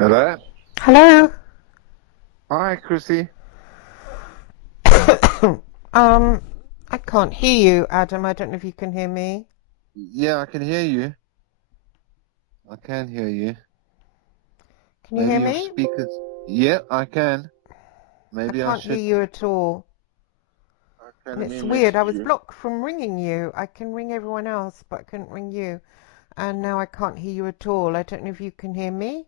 Hello? Hello. Hi, Chrissy. um, I can't hear you, Adam. I don't know if you can hear me. Yeah, I can hear you. I can hear you. Can you hear Maybe your me? speakers. Yeah, I can. I Maybe I can't hear should. you at all. Okay, And let me it's weird. I message was you. blocked from ringing you. I can ring everyone else, but I couldn't ring you. And now I can't hear you at all. I don't know if you can hear me.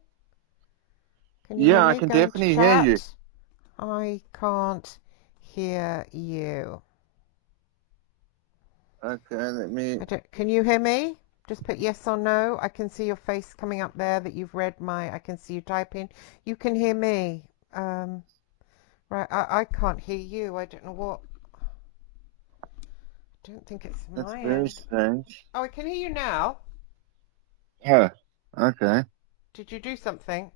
Can you hear Yeah, I me? can Go into definitely hear you. chat. I can't hear you. Okay, let me. I don't, can you hear me? Just put yes or no. I can see your face coming up there that you've read my. I can see you typing. You can hear me. Um, right. I can't hear you. I don't know what. I don't think it's That's my very end. strange. Oh, I can hear you now. Oh, okay. Did you do something?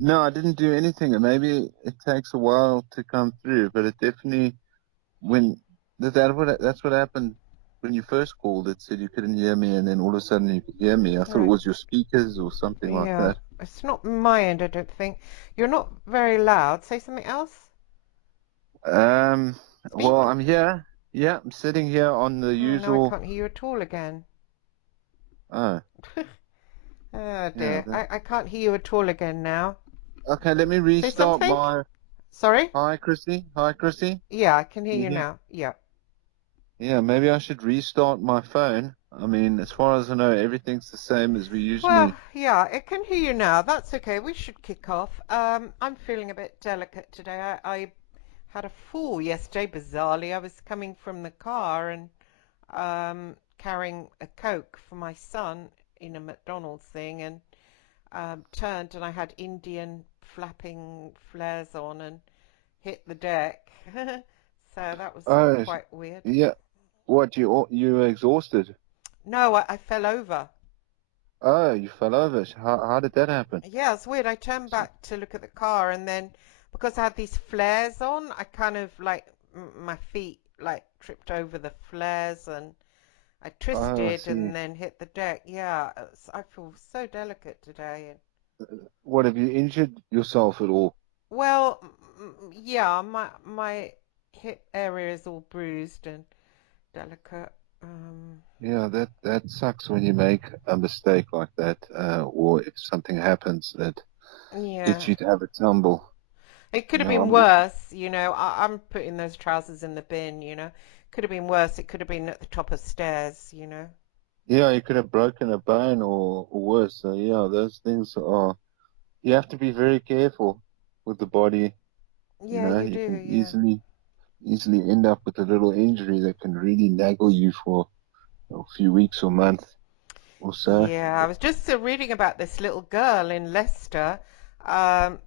No, I didn't do anything. Maybe it takes a while to come through, but it definitely when that's what happened when you first called. It said you couldn't hear me, and then all of a sudden you could hear me. I thought it Right. was your speakers or something like Yeah. that. It's not my end. I don't think. You're not very loud. Say something else. Um, Speak. well, I'm here. Yeah, I'm sitting here on the Oh, now I usual. can't hear you at all again. Oh, Oh yeah. dear. I can't hear you at all again now. Okay, let me Say restart something. my. Sorry? Hi, Chrissy. Hi, Chrissy. Yeah, I can hear You you here? now. Yeah. Yeah, maybe I should restart my phone. I mean, as far as I know, everything's the same as we Well, usually. yeah, I can hear you now. That's okay. We should kick off. I'm feeling a bit delicate today. I had a fall yesterday, bizarrely. I was coming from the car and carrying a Coke for my son in a McDonald's thing and turned and I had Indian flapping flares on and hit the deck. So that was Oh, quite weird. yeah. What you were exhausted? No, I fell over. Oh, you fell over. How did that happen? Yeah, it's weird. I turned back to look at the car, and then because I had these flares on, I kind of like my feet like tripped over the flares, and I Oh, I twisted see. and then hit the deck. Yeah, I feel so delicate today. And What have you injured yourself at all? well, yeah, my hip area is all bruised and delicate. Yeah, that sucks when you make a mistake like that, or if something happens that gets Yeah, you to have a tumble. it could You have know, been worse. I'm putting those trousers in the bin. Could have been worse. It could have been at the top of stairs. yeah, you could have broken a bone or worse. So yeah, those things are. You have to be very careful with the body. You Yeah, know, you you do. can Yeah. easily end up with a little injury that can really naggle you for a few weeks or months or so. Yeah, I was just reading about this little girl in Leicester.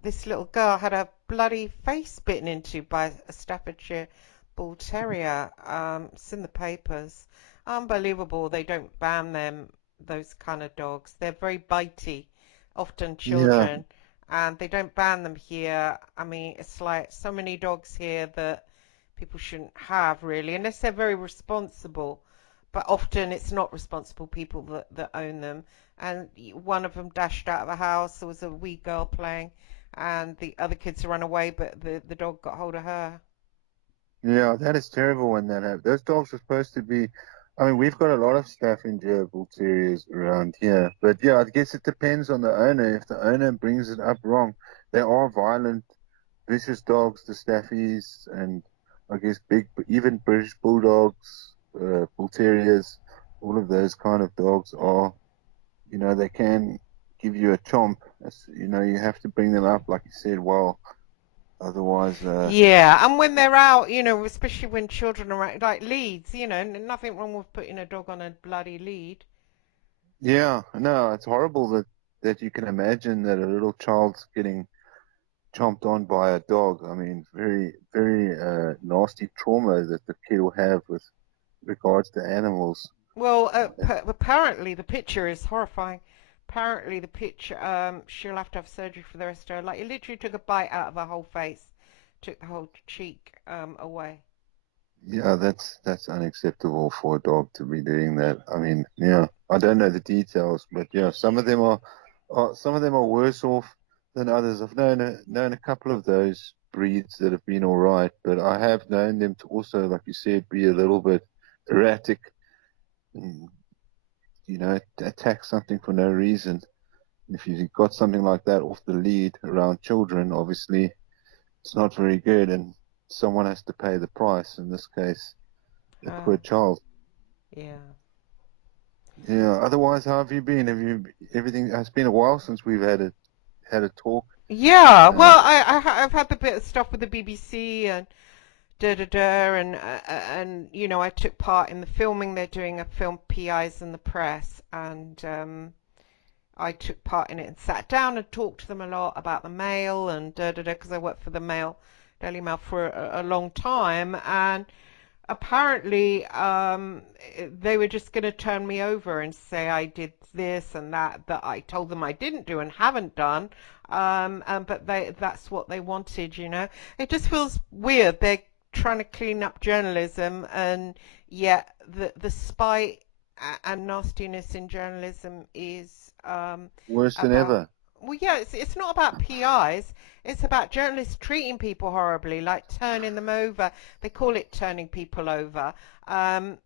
This little girl had her bloody face bitten into by a Staffordshire Bull Terrier. It's in the papers. Unbelievable. They don't ban those kind of dogs. They're very bitey, often Yeah, children, and they don't ban them here. I mean, it's like so many dogs here that people shouldn't have really, unless they're very responsible, but often it's not responsible people that own them. And one of them dashed out of a house. There was a wee girl playing, and the other kids ran away, but the dog got hold of her. yeah, that is terrible when that happens. Those dogs are supposed to be. I mean, we've got a lot of Staffordshire Bull Terriers around here, but yeah, I guess it depends on the owner. If the owner brings it up wrong, they are violent, vicious dogs, the Staffies, and I guess big, even British Bulldogs, Bull Terriers, all of those kind of dogs are, they can give you a chomp. You have to bring them up, like you said, well, otherwise, Yeah, and when they're out, especially when children are out, like leads, nothing wrong with putting a dog on a bloody lead. yeah, no, it's horrible that you can imagine that a little child's getting chomped on by a dog. I mean, very, very nasty trauma that the kid will have with regards to animals. Well, apparently the picture is horrifying. Apparently the picture, she'll have to have surgery for the rest of her life. It literally took a bite out of her whole face, took the whole cheek away. Yeah, that's unacceptable for a dog to be doing that. I mean, yeah, I don't know the details, but yeah, some of them are worse off. than others. I've known a couple of those breeds that have been all right, but I have known them to also, like you said, be a little bit erratic and, attack something for no reason. If you've got something like that off the lead around children, obviously it's not very good, and someone has to pay the price. In this case, the poor Oh, child. yeah. Yeah. Otherwise, how have you been? Have you everything? It's been a while since we've had a talk. Yeah, Uh, well, I've had the bit of stuff with the BBC and da da da, and I took part in the filming. They're doing a film, PIs in the press, and I took part in it and sat down and talked to them a lot about the Mail and da da da, because I worked for the Mail, Daily Mail for a long time, and apparently they were just going to turn me over and say I did this and that I told them I didn't do and haven't done. But that's what they wanted. It just feels weird. They're trying to clean up journalism, and yet the spite and nastiness in journalism is Worse than about. ever. Well, yeah, it's not about PIs. It's about journalists treating people horribly, like turning them over. They call it turning people over. And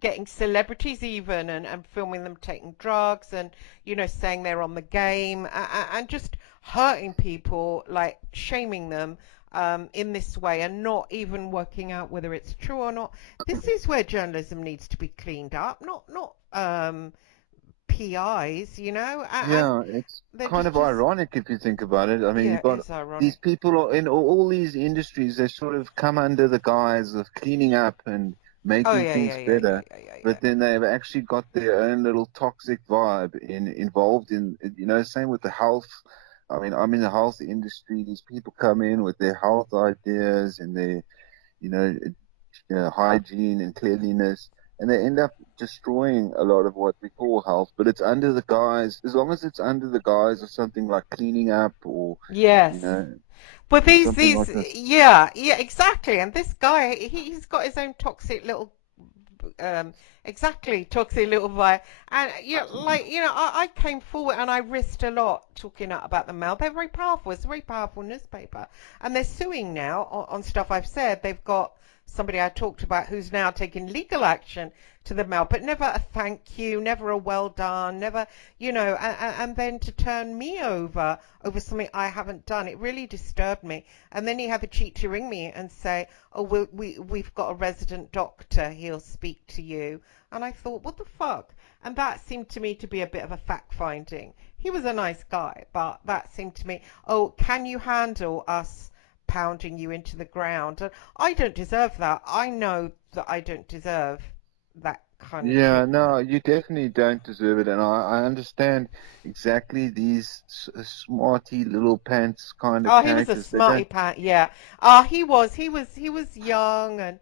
getting celebrities even, and filming them taking drugs, and saying they're on the game, and just hurting people, like shaming them in this way, and not even working out whether it's true or not. This is where journalism needs to be cleaned up, not PIs, and Yeah, it's they're kind of just ironic if you think about it. I mean, yeah, you've it got is ironic. these people in all these industries, they sort of come under the guise of cleaning up and Oh making yeah, yeah, things yeah, yeah, better, yeah, yeah, yeah. but then they've actually got their own little toxic vibe involved in, same with the health. I mean, I'm in the health industry. These people come in with their health ideas and their, you know, hygiene and cleanliness, and they end up destroying a lot of what we call health. But it's under the guise, as long as it's under the guise of something like cleaning up or, you Yes. know, But these something like these that. yeah, yeah, exactly. And this guy, he's got his own toxic little exactly toxic little vibe. And I came forward and I risked a lot talking out about the Mail. They're very powerful. It's a very powerful newspaper, and they're suing now on stuff I've said. They've got somebody I talked about who's now taking legal action to the Mail, but never a thank you, never a well done, never, and then to turn me over something I haven't done. It really disturbed me. And then he had the cheek to ring me and say, "Oh, we've got a resident doctor. He'll speak to you." And I thought, what the fuck? And that seemed to me to be a bit of a fact finding. He was a nice guy, but that seemed to me, oh, can you handle us pounding you into the ground? And I don't deserve that. I know that I don't deserve that kind of Yeah, treatment. no, you definitely don't deserve it, and I understand exactly these smarty little pants kind of Oh, he was a characters. They smarty don't. pants. Yeah. Oh, he was young, and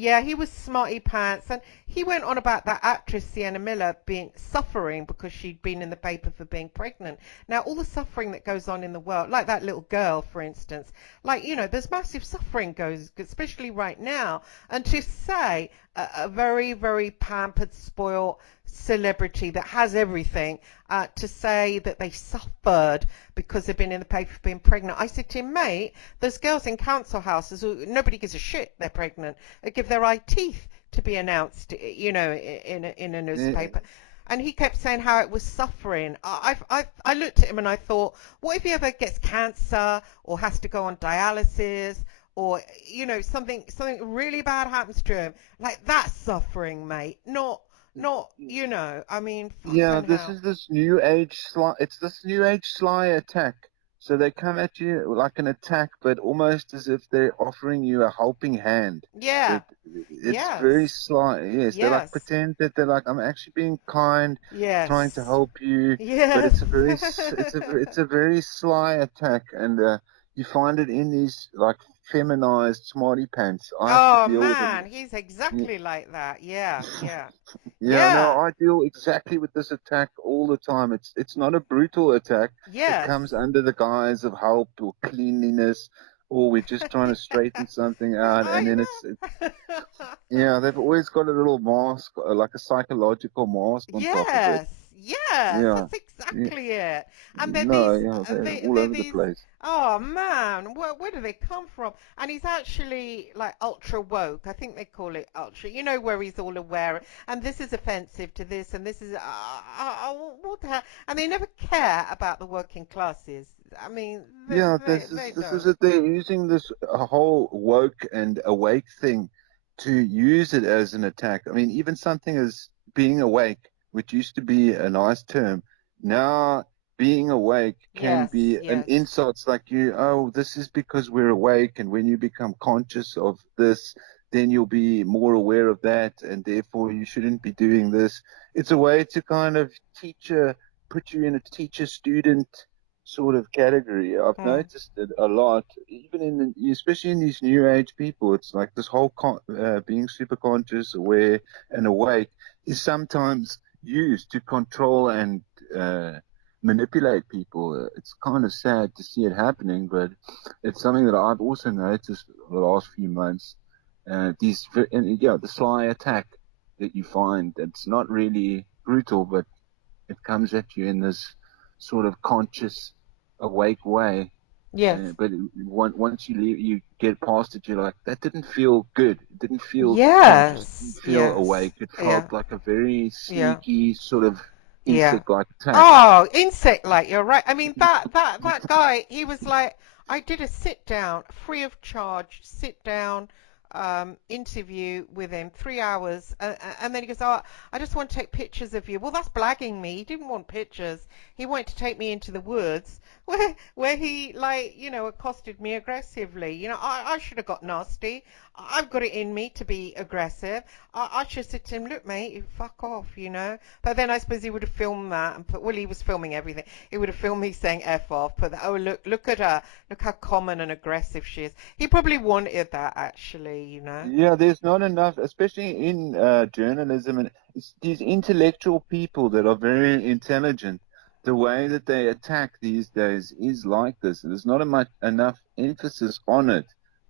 yeah, he was smarty pants. And he went on about that actress Sienna Miller being suffering because she'd been in the paper for being pregnant. Now, all the suffering that goes on in the world, like that little girl, for instance, like there's massive suffering goes, especially right now. And to say a very, very pampered, spoiled celebrity that has everything, to say that they suffered because they've been in the paper for being pregnant. I said to him, mate, there's girls in council houses who nobody gives a shit they're pregnant. They give their eye teeth to be announced, in a eh, newspaper. And he kept saying how it was suffering. I looked at him and I thought, what if he ever gets cancer or has to go on dialysis, or something really bad happens to him? Like, that's suffering, mate. Not, I mean, Yeah, fucking this hell. is this new age sly. It's this new age sly attack. So they come at you like an attack, but almost as if they're offering you a helping hand. Yeah. It it's very Yes. sly. Yes, they like Yes. pretend that they're like, I'm actually being kind, trying to Yes. help you, but Yes. it's a it's a very sly attack, and you find it in these like feminized smarty pants. I have to Oh deal with it. man, he's exactly like that. Yeah, yeah. Yeah, no, Yeah. I deal exactly with this attack all the time. It's not a brutal attack. It Yes. comes under the guise of help or cleanliness, or we're just trying to straighten something out, and then I it's know. yeah, they've always got a little mask, like a psychological mask on top of it. Yes. Yes, Yeah. that's Yeah. exactly it. And then No, yeah, they're all they're over the these. place. Oh man, where do they come from? And he's actually like ultra woke. I think they call it ultra. You know, where he's all aware. And this is offensive to this, and this is what the hell? And they never care about the working classes. I mean, Yeah, they this is don't. it. They're using this whole woke and awake thing to use it as an attack. I mean, even something as being awake, which used to be a nice term, now being awake can Yes, be an yes. insult. It's like oh, this is because we're awake, and when you become conscious of this, then you'll be more aware of that, and therefore you shouldn't be doing this. It's a way to kind of put you in a teacher-student sort of category. I've Hmm. noticed it a lot, even especially in these new age people. It's like this whole being super conscious, aware, and awake is sometimes used to control and uh, manipulate people. It's kind of sad to see it happening, but it's something that I've also noticed the last few months. And yeah, the sly attack that you find that's not really brutal, but it comes at you in this sort of conscious, awake way. Yes. But once you leave, you get past it. You're like, that didn't feel good. It didn't feel conscious. It didn't Yes, feel yes. awake. It Yeah, felt like a very yeah, sneaky sort of yeah. insect-like attack. Oh, insect like, you're right. I mean, that guy, he was like, I did a sit down, free of charge, sit down interview with him, 3 hours, and then he goes, "Oh, I just want to take pictures of you." Well, that's blagging me. He didn't want pictures. He wanted to take me into the woods, where he, like, accosted me aggressively. I should have got nasty. I've got it in me to be aggressive. I should have said to him, "Look, mate, you fuck off." But then I suppose he would have filmed that and put, well, he was filming everything. He would have filmed me saying "f off," put that, "Oh, look at her, look how common and aggressive she is." He probably wanted that, actually. Yeah, there's not enough, especially in journalism, and it's these intellectual people that are very intelligent. The way that they attack these days is like this. There's not enough emphasis on it.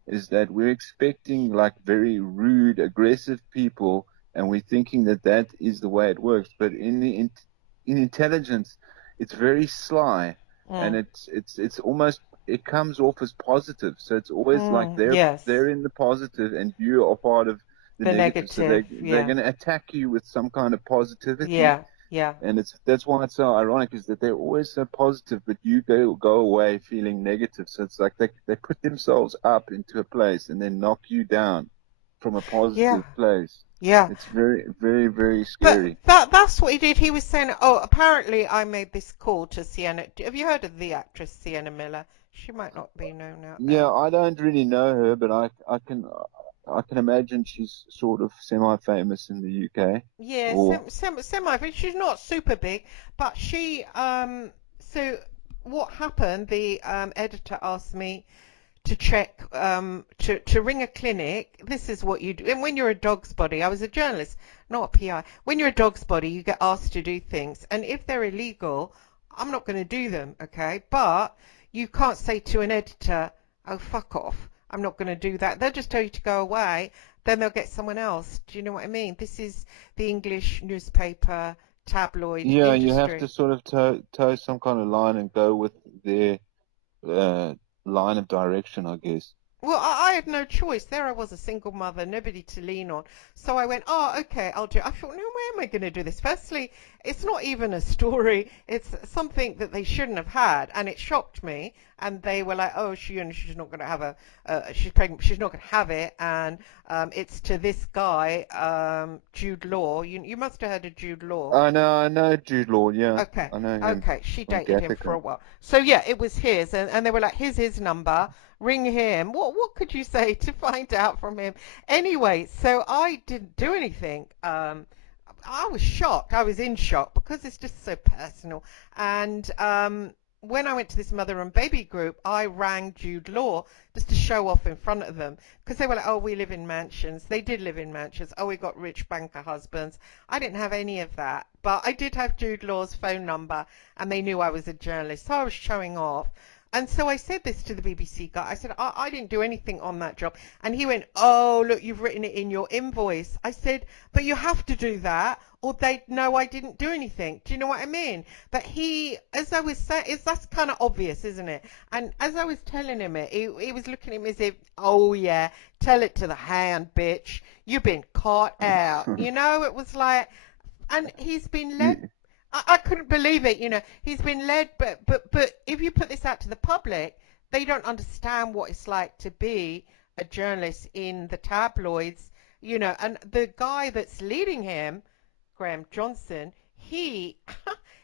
Is that we're expecting like very rude, aggressive people, and we're thinking that that is the way it works. But in intelligence, it's very sly, and Mm. it's almost it comes off as positive. So it's always like Yes. they're in the positive and you are part of the The negative. So negative. they're Yeah. going to attack you with some kind of positivity. Yeah. Yeah. And that's why it's so ironic is that they're always so positive, but you go away feeling negative. So it's like they put themselves up into a place and then knock you down from a Yeah. positive place. Yeah. It's very, very, very But scary. that's what he did. He was saying, "Oh, apparently I made this call to Sienna. Have you heard of the actress Sienna Miller? She might not be known out Yeah, there." I don't really know her, but I can imagine she's sort of semi-famous in the UK. Yeah, Or semi. But she's not super big, but she So what happened? The editor asked me to check to ring a clinic. This is what you do. And when you're a dog's body, I was a journalist, not a PI. When you're a dog's body, you get asked to do things, and if they're illegal, I'm not going to do them, okay? But you can't say to an editor, "Oh, fuck off. I'm not going to do that." They'll just tell you to go away. Then they'll get someone else. Do you know what I mean? This is the English newspaper tabloid yeah, you have to industry. sort of toe some kind of line and go with their uh, line of direction, I guess. Well, I had no choice. There I was, a single mother, nobody to lean on. So I went, "Oh, okay, I'll do it." I thought, no way am I going to do this. Firstly, it's not even a story. It's something that they shouldn't have had, and it shocked me. And they were like, "Oh, she's not going to have she's pregnant. She's not going to have it." And it's to this guy, Jude Law. You must have heard of Jude Law. I know Jude Law. Yeah, Okay, I know him okay. She from dated him for a Gattaca. while. So yeah, it was his, and they were like, "Here's his number. Ring him." What could you say to find out from him? Anyway, so I didn't do anything. I was shocked. I was in shock because it's just so personal. And when I went to this mother and baby group, I rang Jude Law just to show off in front of them because they were like, "Oh, we live in mansions." They did live in mansions. "Oh, we got rich banker husbands." I didn't have any of that, but I did have Jude Law's phone number, and they knew I was a journalist, so I was showing off. And so I said this to the BBC guy. I said, I didn't do anything on that job. And he went, "Oh, look, you've written it in your invoice." I said, "But you have to do that, or they'd know I didn't do anything. Do you know what I mean? But he, as I was saying, that's kind of obvious, isn't it? And as I was telling him it, he was looking at me as if, oh yeah, tell it to the hand, bitch. You've been caught out. You know, it was like, and he's been led. You- I couldn't believe it. You know, he's been led, but if you put this out to the public, they don't understand what it's like to be a journalist in the tabloids. You know, and the guy that's leading him, Graham Johnson, he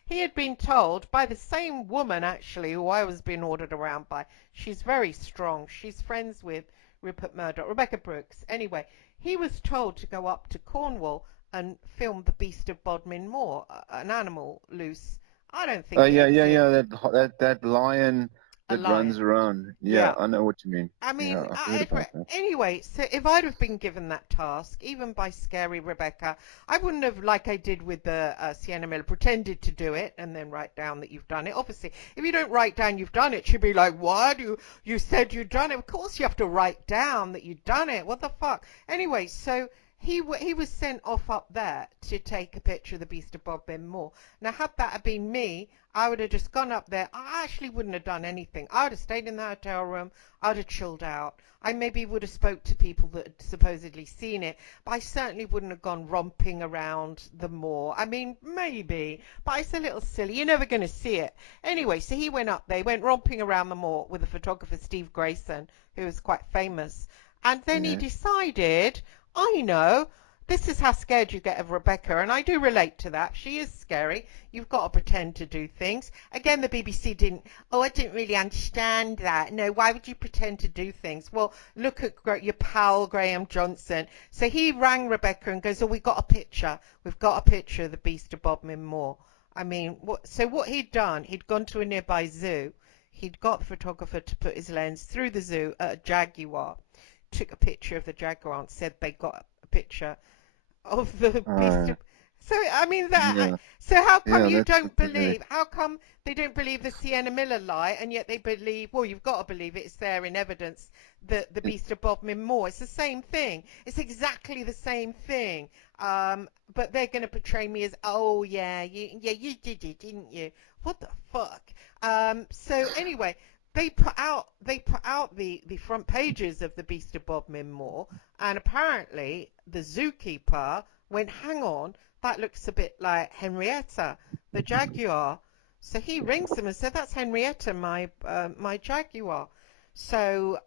he had been told by the same woman actually who I was being ordered around by. She's very strong. She's friends with Rupert Murdoch, Rebecca Brooks. Anyway, he was told to go up to Cornwall and film the beast of Bodmin Moor, an animal loose. I don't Oh think it yeah, yeah, yeah. exists. That lion A that runs lion. around. Yeah, Yeah. I know what you mean. I Yeah, mean, I've heard about that. anyway, so if I'd have been given that task, even by scary Rebecca, I wouldn't have, like I did with the Sienna Miller, pretended to do it and then write down that you've done it. Obviously, if you don't write down you've done it, she'd be like, what? You said you'd done it. Of course you have to write down that you've done it. What the fuck? Anyway, so he was sent off up there to take a picture of the Beast of Bodmin Moor. Now, had that have been me, I would have just gone up there. I actually wouldn't have done anything. I would have stayed in the hotel room. I would have chilled out. I maybe would have spoke to people that had supposedly seen it, but I certainly wouldn't have gone romping around the moor. I mean, maybe, but it's a little silly. You're never going to see it. Anyway, so he went up there, went romping around the moor with the photographer Steve Grayson, who was quite famous. And then he Yeah. decided, I know, this is how scared you get of Rebecca, and I do relate to that. She is scary. You've got to pretend to do things. Again, the BBC didn't, oh, I didn't really understand that. No, why would you pretend to do things? Well, look at your pal, Graham Johnson. So he rang Rebecca and goes, oh, we got a picture. We've got a picture of the Beast of Bodmin Moor. I mean, what he'd done, he'd gone to a nearby zoo. He'd got the photographer to put his lens through the zoo at a jaguar, took a picture of the jaguar and said they got a picture of the beast Uh, of, so I mean that, yeah, so how come yeah. you That's don't pathetic. believe, how come they don't believe the Sienna Miller lie, and yet they believe, well, you've got to believe it, it's there in evidence, that the beast of Bodmin Moor, it's the same thing, it's exactly the same thing. But they're going to portray me as, oh yeah, you did it, didn't you? What the fuck? So anyway, they put out the front pages of the beast of Bodmin Moor, and apparently the zookeeper went, hang on, that looks a bit like Henrietta, the jaguar. So he rings them and said, that's Henrietta, my jaguar. So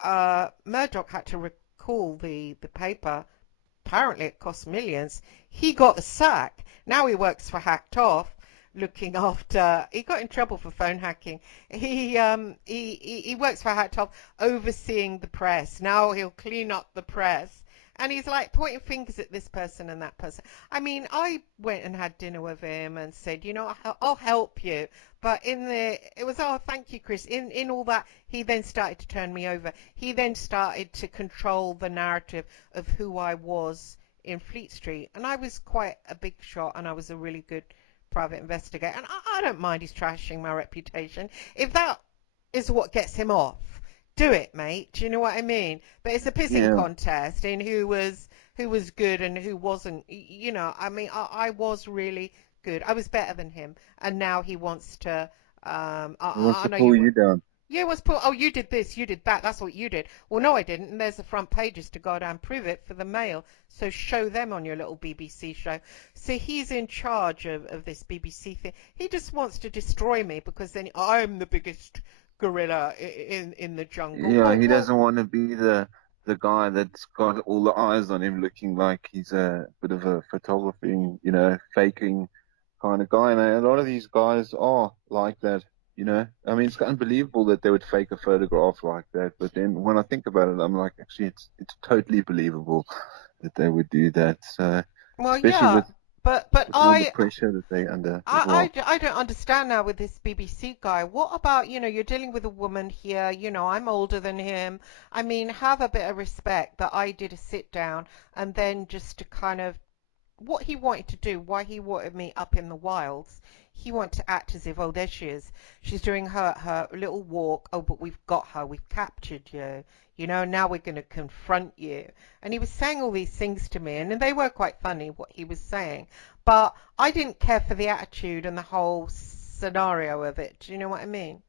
Murdoch had to recall the paper. Apparently it cost millions. He got the sack. Now he works for Hacked Off, looking after. He got in trouble for phone hacking. He works for Hacked Off, overseeing the press. Now he'll clean up the press. And he's like pointing fingers at this person and that person. I mean, I went and had dinner with him and said, you know, I'll help you. But it was, oh, thank you, Chris. In all that, he then started to turn me over. He then started to control the narrative of who I was in Fleet Street. And I was quite a big shot, and I was a really good private investigator. And I don't mind his trashing my reputation. If that is what gets him off, do it, mate. Do you know what I mean? But it's a pissing Yeah. contest in who was good and who wasn't. You know, I mean, I was really good. I was better than him, and now he wants to. He wants I to know you pull you were. down. Yeah, was put. Oh, you did this, you did that. That's what you did. Well, no, I didn't. And there's the front pages to go down and prove it for the Mail. So show them on your little BBC show. So he's in charge of this BBC thing. He just wants to destroy me because then I'm the biggest gorilla in the jungle. Yeah, Well, he well, doesn't want to be the guy that's got all the eyes on him, looking like he's a bit of a photographing, faking kind of guy. And a lot of these guys are like that. I mean, it's unbelievable that they would fake a photograph like that. But then when I think about it, I'm like, actually, it's totally believable that they would do that. So, well, especially yeah. But with all the pressure that they under as well. I don't understand now with this BBC guy. What about, you're dealing with a woman here, I'm older than him. I mean, have a bit of respect that I did a sit down and then just to kind of what he wanted to do, why he wanted me up in the wilds. he wanted to act as if, oh, there she is. She's doing her little walk. Oh, but we've got her. We've captured you. You know, now we're going to confront you. And he was saying all these things to me, and they were quite funny, what he was saying. But I didn't care for the attitude and the whole scenario of it. Do you know what I mean?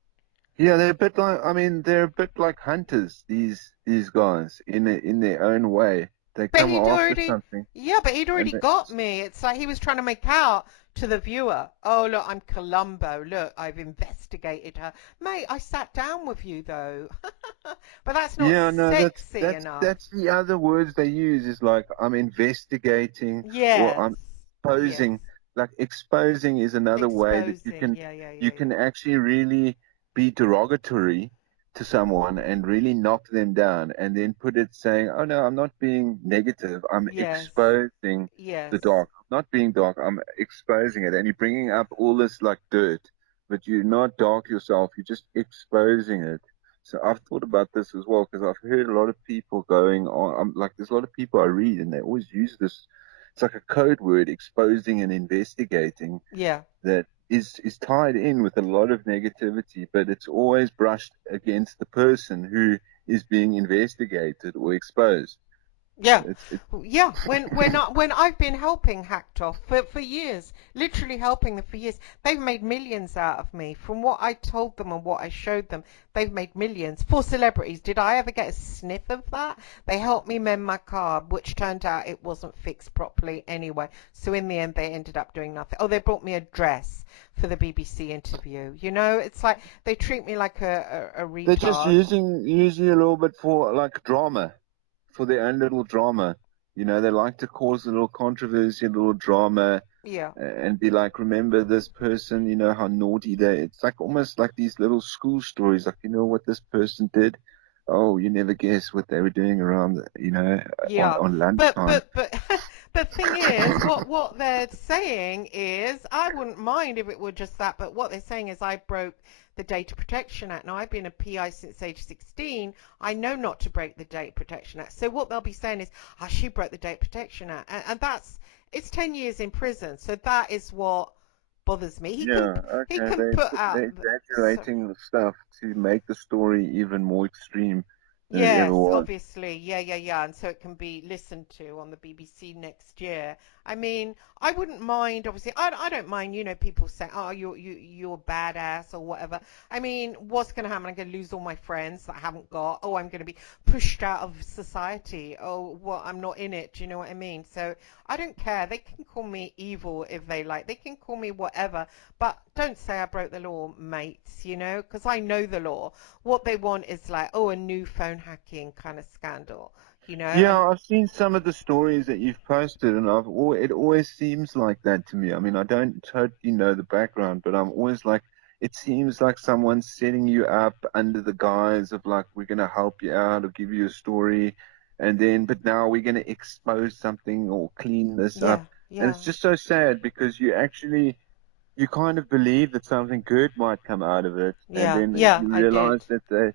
Yeah, they're a bit like, I mean, they're a bit like hunters, these guys, in their own way. They But come he'd after already, something, yeah, but he'd and already got me. It's like he was trying to make out to the viewer, oh, look, I'm Columbo. Look, I've investigated her. Mate, I sat down with you, though. But that's not yeah, no, that's sexy that's enough. that's the other words they use is like I'm investigating or Yes. I'm Yes. exposing. Like exposing is another way that Exposing. Yeah, yeah, you yeah, can yeah. actually really be derogatory to someone and really knock them down and then put it saying, oh no, I'm not being negative, I'm Yes. exposing the Yes. dark. I'm not being dark, I'm exposing it. And you're bringing up all this like dirt, but you're not dark yourself, you're just exposing it. So I've thought about this as well because I've heard a lot of people going on. Like there's a lot of people I read and they always use this. It's like a code word, exposing and investigating, Yeah. that is tied in with a lot of negativity, but it's always brushed against the person who is being investigated or exposed. Yeah, It's yeah. When I've been helping Hacked Off for years, literally helping them for years, they've made millions out of me. From what I told them and what I showed them, they've made millions for celebrities. Did I ever get a sniff of that? They helped me mend my car, which turned out it wasn't fixed properly anyway. So in the end, they ended up doing nothing. Oh, they brought me a dress for the BBC interview. You know, it's like they treat me like a they're just retard. using a little bit for like drama, for their own little drama. You know, they like to cause a little controversy, a little drama, Yeah. and be like, remember this person, you know, how naughty they. It's like almost like these little school stories, like, you know what this person did? Oh, you never guess what they were doing around, you know, Yeah, on but lunchtime. but but the thing is, what they're saying is, I wouldn't mind if it were just that, but what they're saying is I broke the Data Protection Act. Now I've been a PI since age 16. I know not to break the Data Protection Act. So what they'll be saying is, oh, she broke the Data Protection Act, and that's it's 10 years in prison. So that is what bothers me. Yeah, He okay, can put they're out so, exaggerating the stuff to make the story even more extreme than it ever yes, was. obviously. Yeah, yeah, yeah. And so it can be listened to on the BBC next year. I mean, I wouldn't mind, obviously, I don't mind, people saying, oh, you're badass or whatever. I mean, what's going to happen? I'm going to lose all my friends that I haven't got. Oh, I'm going to be pushed out of society. Oh, well, I'm not in it. Do you know what I mean? So I don't care. They can call me evil if they like. They can call me whatever. But don't say I broke the law, mates, because I know the law. What they want is like, oh, a new phone hacking kind of scandal, Yeah, and I've seen some of the stories that you've posted, and it always seems like that to me. I mean, I don't totally know the background, but I'm always like, it seems like someone's setting you up under the guise of like, we're gonna help you out or give you a story, and then, but now we're gonna expose something or clean this up, yeah, and yeah, it's just so sad because you kind of believe that something good might come out of it, and yeah, then yeah, you I did. realize that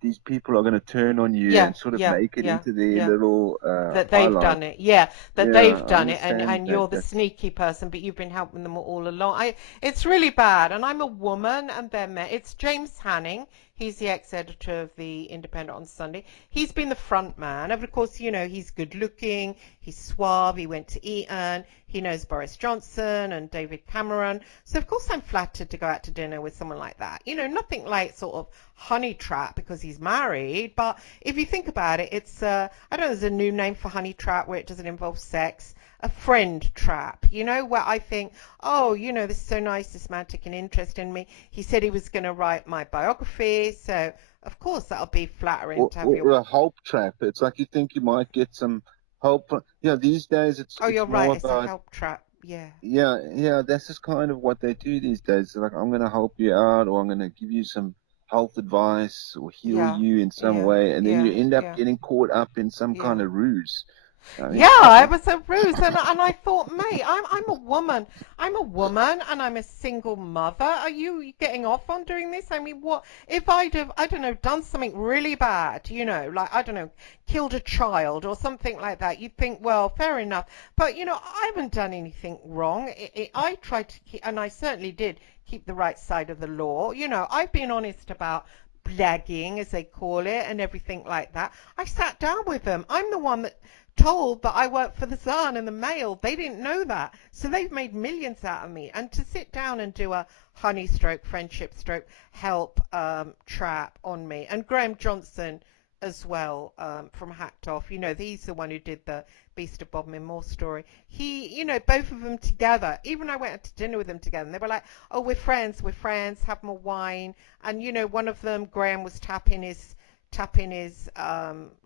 these people are going to turn on you Yeah, and sort of yeah, make it yeah, into their yeah. little That they've highlight. done it. Yeah, that Yeah, they've I done it, and understand that. you're the That's sneaky person, but you've been helping them all along. It's really bad, and I'm a woman, and they're men. It's James Hanning. He's the ex-editor of the Independent on Sunday. He's been the front man. Of course, he's good looking, he's suave, he went to Eton, he knows Boris Johnson and David Cameron. So of course I'm flattered to go out to dinner with someone like that. Nothing like sort of honey trap because he's married, but if you think about it, it's I don't know, there's a new name for honey trap where it doesn't involve sex. A friend trap, where I think, oh, this is so nice, this man took an interest in me. He said he was going to write my biography, so of course that'll be flattering to have your. or a help trap. It's like you think you might get some help. Yeah, these days Oh, it's you're more right, it's a about. help trap. Yeah, Yeah, that's just kind of what they do these days. They're like, I'm going to help you out, or I'm going to give you some health advice, or heal yeah, you in some yeah, way, and then yeah, you end up yeah, getting caught up in some yeah. kind of ruse. I mean, Yeah, it was a ruse, and I thought, mate, I'm a woman. I'm a woman, and I'm a single mother. Are you getting off on doing this? I mean, what if I'd have, I don't know, done something really bad, like, I don't know, killed a child or something like that? You'd think, well, fair enough. But, I haven't done anything wrong. I tried to keep, and I certainly did keep the right side of the law. I've been honest about blagging, as they call it, and everything like that. I sat down with them. I'm the one that told that I worked for the Sun and the Mail. They didn't know that. So they've made millions out of me. And to sit down and do a honey stroke, friendship stroke, help trap on me. And Graham Johnson as well, from Hacked Off. He's the one who did the Beast of Bodmin Moor story. Both of them together. Even I went out to dinner with them together. And they were like, oh, we're friends, have more wine. And, one of them, Graham, was tapping his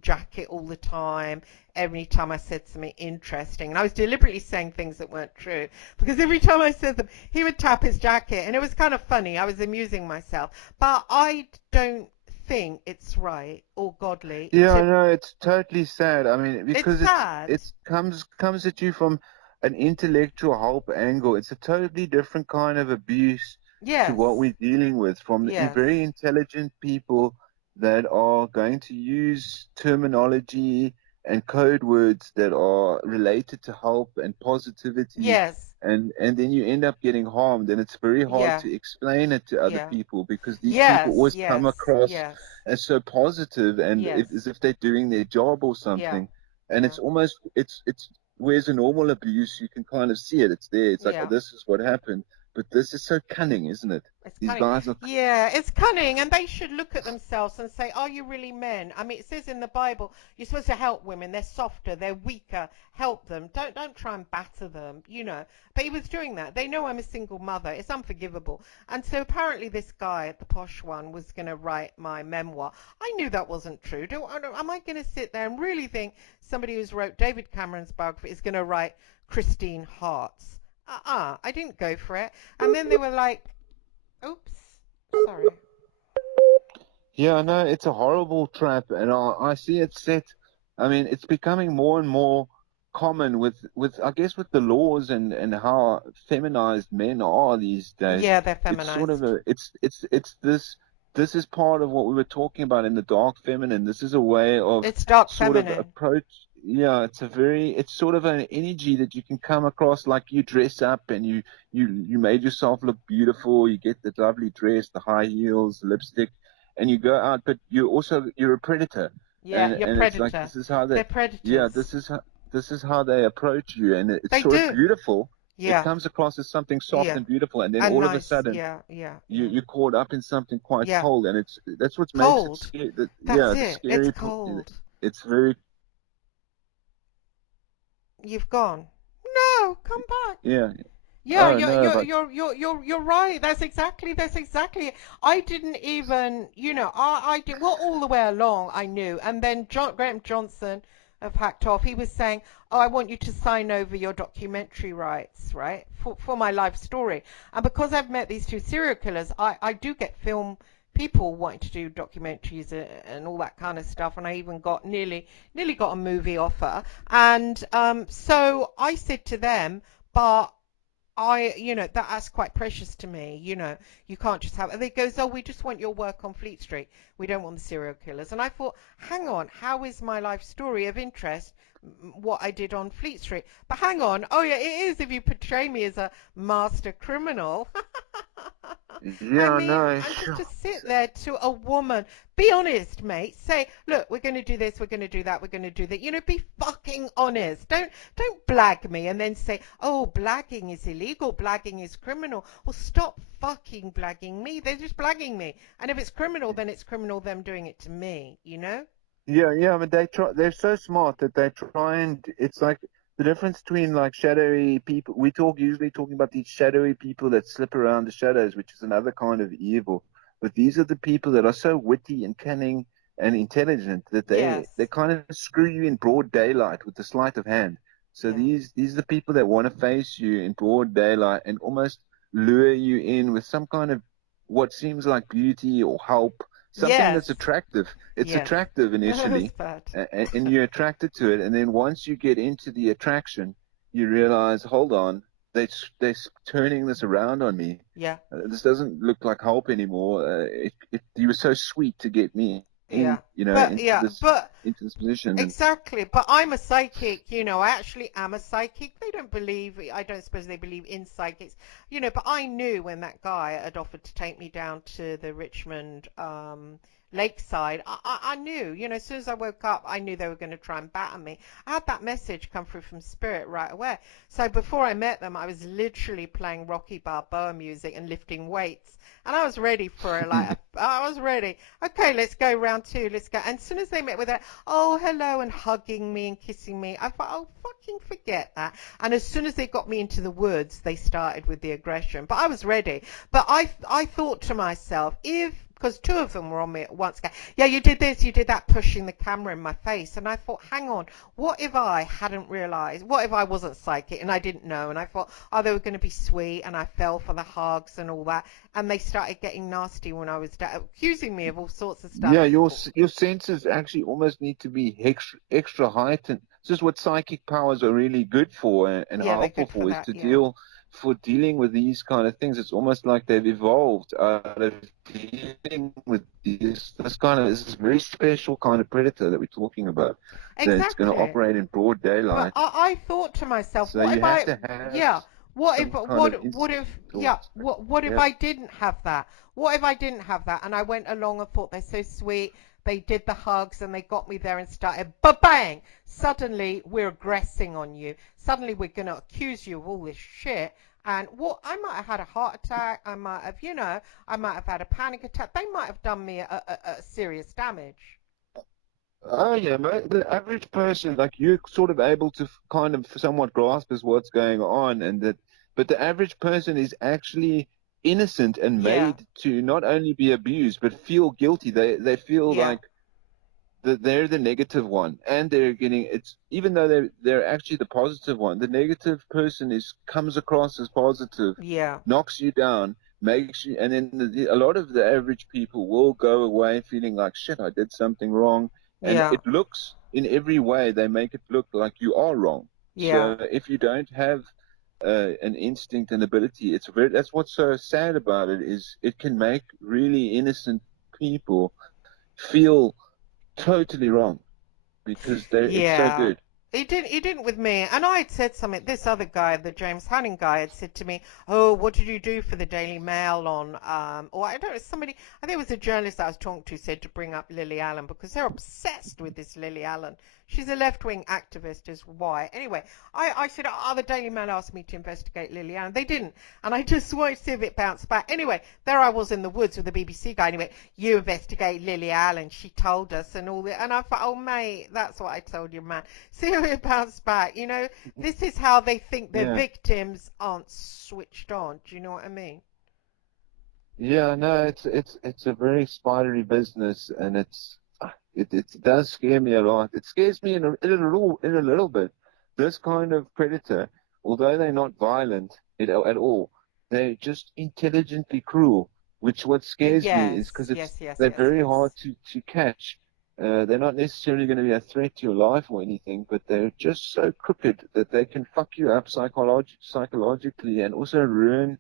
jacket all the time. Every time I said something interesting, and I was deliberately saying things that weren't true, because every time I said them, he would tap his jacket, and it was kind of funny. I was amusing myself, but I don't think it's right or godly yeah, to. no, it's totally sad. I mean, It's because sad. it comes at you from an intellectual help angle. It's a totally different kind of abuse to what Yes, we're dealing with from the yes, very intelligent people that are going to use terminology and code words that are related to help and positivity, yes, and then you end up getting harmed, and it's very hard yeah, to explain it to other yeah, people because these people yes, always come yes, across yes, as so positive and yes, as if they're doing their job or yeah, something. And yeah, it's almost it's whereas a normal abuse you can kind of see it. It's there. It's like, oh, yeah. this is what happened. But this is so cunning, isn't it? It's These cunning. guys are. Yeah, it's cunning, and they should look at themselves and say, "Are you really men?" I mean, it says in the Bible you're supposed to help women. They're softer, they're weaker. Help them. Don't try and batter them. But he was doing that. They know I'm a single mother. It's unforgivable. And so apparently this guy, the posh one, was going to write my memoir. I knew that wasn't true. Am I going to sit there and really think somebody who's wrote David Cameron's biography is going to write Christine Hart's? I didn't go for it. And then they were like, oops. Sorry. Yeah, no, it's a horrible trap, and I see it set. I mean, it's becoming more and more common with I guess with the laws and how feminized men are these days. Yeah, they're It's sort of feminized. a it's this is part of what we were talking about in the dark feminine. This is a way of It's dark sort of feminine. approach. Yeah, it's sort of an energy that you can come across like you dress up and you made yourself look beautiful. You get the lovely dress, the high heels, lipstick, and you go out, but you're a predator, Yeah, and you're and it's like predator. this is how they, They're yeah, predators. this is how they approach you, and it's They sort of do. beautiful. It Yeah, comes across as something soft yeah. and beautiful, and then And all of a nice. sudden Yeah, yeah, you yeah. you're caught up in something quite Yeah. cold, and that's what makes it Cold. scary. That's Yeah, the it. It's scary. cold. It's very. You've gone. No, come back. Yeah. Yeah, Oh you're no, you're but you're you're you're you're right. That's exactly it. I didn't even, I did well all the way along. I knew, and then Graham Johnson of Hacked Off, he was saying, "Oh, I want you to sign over your documentary rights, right, for my life story." And because I've met these two serial killers, I do get film people wanting to do documentaries and all that kind of stuff, and I even got nearly got a movie offer. And so I said to them, but that's quite precious to me. You can't just have. And they goes, oh, we just want your work on Fleet Street. We don't want the serial killers. And I thought, hang on, how is my life story of interest? What I did on Fleet Street. But hang on, oh yeah, it is if you portray me as a master criminal. I yeah, mean, no, and just sure. to sit there to a woman, be honest, mate. Say, look, we're going to do this, we're going to do that, we're going to do that. Be fucking honest. Don't blag me and then say, oh, blagging is illegal, blagging is criminal. Well, stop fucking blagging me. They're just blagging me. And if it's criminal, then it's criminal them doing it to me. Yeah, yeah, but they're so smart that they try and it's like the difference between like shadowy people. Usually talking about these shadowy people that slip around the shadows, which is another kind of evil. But these are the people that are so witty and cunning and intelligent that they Yes. kind of screw you in broad daylight with the sleight of hand. So Yeah. these are the people that want to face you in broad daylight and almost lure you in with some kind of what seems like beauty or help, something that's Yes. attractive. It's Yes. attractive That's initially, bad. and you're attracted to it. And then once you get into the attraction, you realize, hold on, they're turning this around on me. Yeah. This doesn't look like help anymore. You were so sweet to get me in, Yeah. But into yeah, this but position, and exactly. But I'm a psychic, I actually am a psychic. They don't believe, I don't suppose they believe in psychics, but I knew when that guy had offered to take me down to the Richmond lakeside, I knew, as soon as I woke up, I knew they were going to try and batter me. I had that message come through from Spirit right away. So before I met them, I was literally playing Rocky Balboa music and lifting weights. And I was ready for it. I was ready. Okay, let's go round two. Let's go. And as soon as they met with that, oh, hello, and hugging me and kissing me, I thought, oh, fucking forget that. And as soon as they got me into the woods, they started with the aggression. But I was ready. But I thought to myself, because two of them were on me at once, going, yeah, you did this, you did that, pushing the camera in my face. And I thought, hang on, what if I hadn't realized? What if I wasn't psychic and I didn't know? And I thought, oh, they were going to be sweet, and I fell for the hugs and all that. And they started getting nasty when I was accusing me of all sorts of stuff. yeah, your senses actually almost need to be extra heightened. This is what psychic powers are really good for and Yeah, they're helpful good for for, is that. to Yeah. dealing with these kind of things. It's almost like they've evolved out of dealing with this very special kind of predator that we're talking about, that's going to Exactly. operate in broad But daylight. I thought to myself, So what you if have I, to have yeah, some kind of what if, instinct or, yeah, what if yeah. I didn't have that? What if I didn't have that? And I went along and thought they're so sweet. They did the hugs and they got me there and started, ba-bang! Suddenly we're aggressing on you. Suddenly we're going to accuse you of all this shit. And what I might have had a heart attack. I might have, I might have had a panic attack. They might have done me a serious damage. Oh yeah, mate. The average person, like you're sort of able to kind of somewhat grasp as what's going on, and that, but the average person is actually innocent and Yeah, made to not only be abused but feel guilty. They feel yeah, like that they're the negative one, and they're getting it's even though they're actually the positive one. The negative person is comes across as positive, yeah, knocks you down, makes you, and then a lot of the average people will go away feeling like shit. I did something wrong, and yeah, it looks in every way they make it look like you are wrong. yeah. So if you don't have an instinct and ability, that's what's so sad about it, is it can make really innocent people feel totally wrong because it's so Yeah. good. He didn't with me. And I had said something. This other guy, the James Hanning guy, had said to me, "Oh, what did you do for the Daily Mail on?" Or I don't know, somebody. I think it was a journalist I was talking to said to bring up Lily Allen because they're obsessed with this Lily Allen. She's a left-wing activist, is why. Anyway, I said, "Oh, the Daily Mail asked me to investigate Lily Allen." They didn't, and I just wanted to see if it bounced back. Anyway, there I was in the woods with the BBC guy. Anyway, you investigate Lily Allen. She told us and all that. And I thought, oh mate, that's what I told you, man. See how it bounced back. This is how they think their Yeah, victims aren't switched on. Do you know what I mean? yeah, no, it's a very spidery business, and it does scare me a lot. It scares me in a little bit. This kind of predator, although they're not violent at all, they're just intelligently cruel. Which what scares me is Yes, because yes, yes, they're yes, very hard yes. to catch. They're not necessarily going to be a threat to your life or anything, but they're just so crooked that they can fuck you up psychologically, and also ruin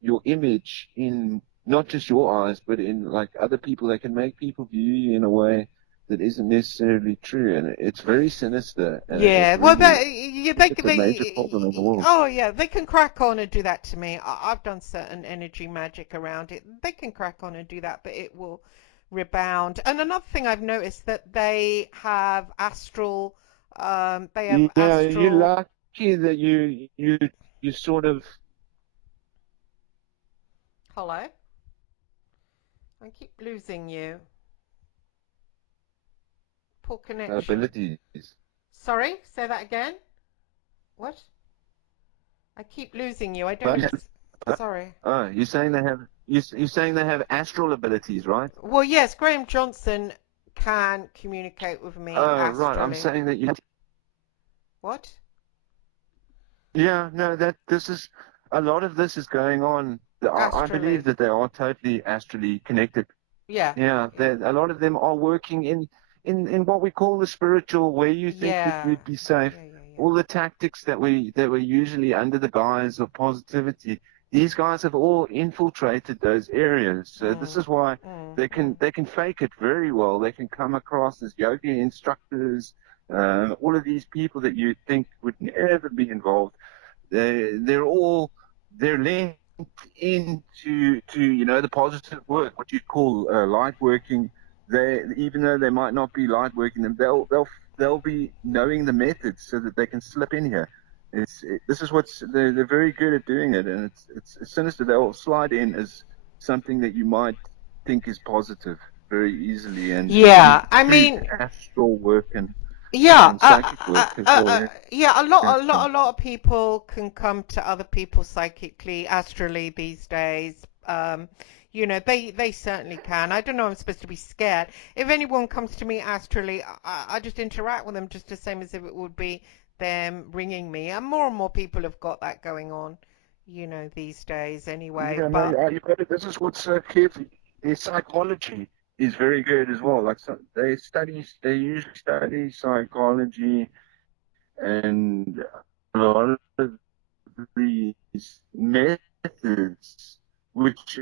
your image in not just your eyes, but in like other people. They can make people view you in a way that isn't necessarily true, and it's very sinister, and it Yeah, well, really, it's a major problem in the world. oh yeah, they can crack on and do that to me. I've done certain energy magic around it. They can crack on and do that, but it will rebound. And another thing I've noticed that they have Yeah, you're astral. lucky that you sort of Hello, I keep losing you. Poor connection. abilities. Sorry, say that again. What? I keep losing you. I don't But understand. Sorry. you're saying you're saying they have astral abilities, right? Well, yes, Graham Johnson can communicate with me Oh, right. I'm astrally. saying that you. What? Yeah, no, that this is a lot of this is going on. I believe Astrally. that they are totally astrally connected. Yeah. Yeah, Yeah. a lot of them are working in what we call the spiritual, where you think that Yeah. you'd be safe. Yeah. Yeah. Yeah. All the tactics that were usually under the guise of positivity, these guys have all infiltrated those areas. So this Mm, is why mm, mm. they can fake it very well. They can come across as yoga instructors, all of these people that you think would never be involved. They're all they're linked into the positive work, what you call light working. They, even though they might not be light working, them they'll be knowing the methods so that they can slip in here. This is what's they're very good at doing it, and it's sinister. They'll slide in as something that you might think is positive very easily, and Yeah. I through mean, astral work yeah, and psychic work as well. yeah. Yeah, A lot of people can come to other people psychically, astrally these days. You know, they certainly can. I don't know. I'm supposed to be scared. If anyone comes to me astrally, I just interact with them just the same as if it would be them ringing me. And more people have got that going on, you know, these days anyway. yeah, no, But you got it. This is what's so careful. Their psychology is very good as well. Like so they usually study psychology, and a lot of these methods, which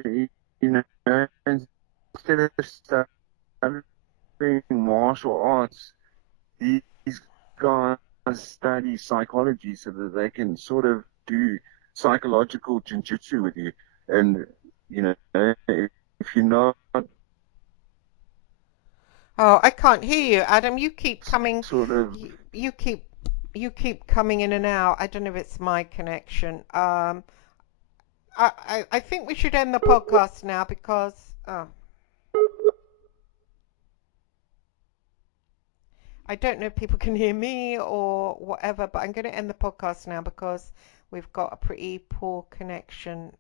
instead of studying martial arts, these guys study psychology so that they can sort of do psychological jinjutsu with you. And, if you're not oh, I can't hear you, Adam. You keep coming. sort of, You keep coming in and out. I don't know if it's my connection. I think we should end the podcast now because I don't know if people can hear me or whatever, but I'm going to end the podcast now because we've got a pretty poor connection.